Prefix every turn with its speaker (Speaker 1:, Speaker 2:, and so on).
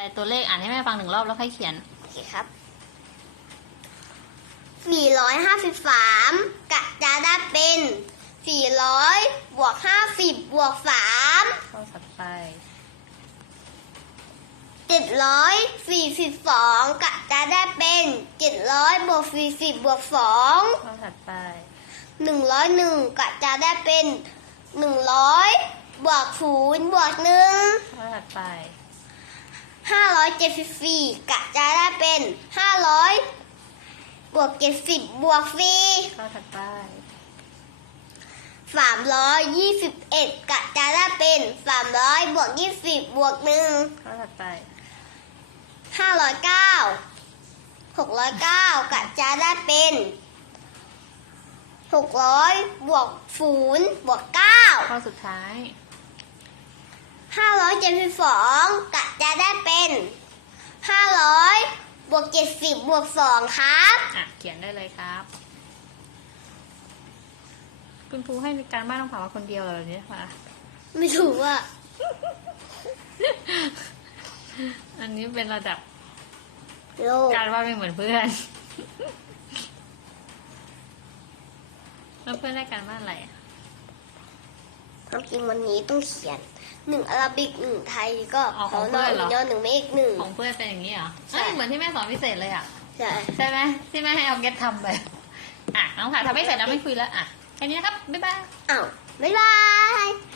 Speaker 1: แต่ตัวเลขอ่านให้แม่ฟังหนึ่งรอบแล้วค่อยเขียน
Speaker 2: โอเคครับ453กะจะได้เป็น400บวก50บวก3
Speaker 1: ข้อถัดไป
Speaker 2: 742กะจะได้เป็น700บวก40บวก
Speaker 1: ข้อถัดไป
Speaker 2: 2 101กะจะได้เป็น100บวก0บวก1
Speaker 1: ข้อถัดไป
Speaker 2: 574กะจะได้เป็น 500 บวก 70 บวก4
Speaker 1: ข้อถัดไป
Speaker 2: 321กะจะได้เป็น 300 บวก 20 บวก1
Speaker 1: ข้อถัดไป
Speaker 2: 509 609กะจะได้เป็น600บวก0บวก9
Speaker 1: ข้อสุดท้าย
Speaker 2: 572กะจะได้เป็น500บวก70บวก2ครับ
Speaker 1: อะเขียนได้เลยครับ คุณครูให้การบ้านต้องผ่ามาคนเดียวเหรอเนี่ยคะ
Speaker 2: ไม่ถูกว่า
Speaker 1: อันนี้เป็นระดับ
Speaker 2: โลก
Speaker 1: การบ้านไม่เหมือนเพื่อนแล้วเพื่อนได้การบ้านอะไรอะ
Speaker 2: ความจริงวันนี้ต้องเขียนหนึ่งอาราบิกหนึ่งไทยก็
Speaker 1: อ๋อของ
Speaker 2: น
Speaker 1: เพื่อนเหรอ
Speaker 2: ยอหนึ่งเมฆหนึ่ง
Speaker 1: ของเพื่อนเป็นอย่างนี้เหรอ
Speaker 2: ใช่
Speaker 1: เอ้ยเหมือนที่แม่สอนพิเศษเลยอะ
Speaker 2: ใช่
Speaker 1: ใช่ไหมที่แม่ให้เอาเก็ตทำไป อะน้องผ่าทำไม่เสร็จแล้วไม่คุยแล้ว อะแค่นี้นะครับ บ๊ายบาย
Speaker 2: อ้าวบ๊ายบาย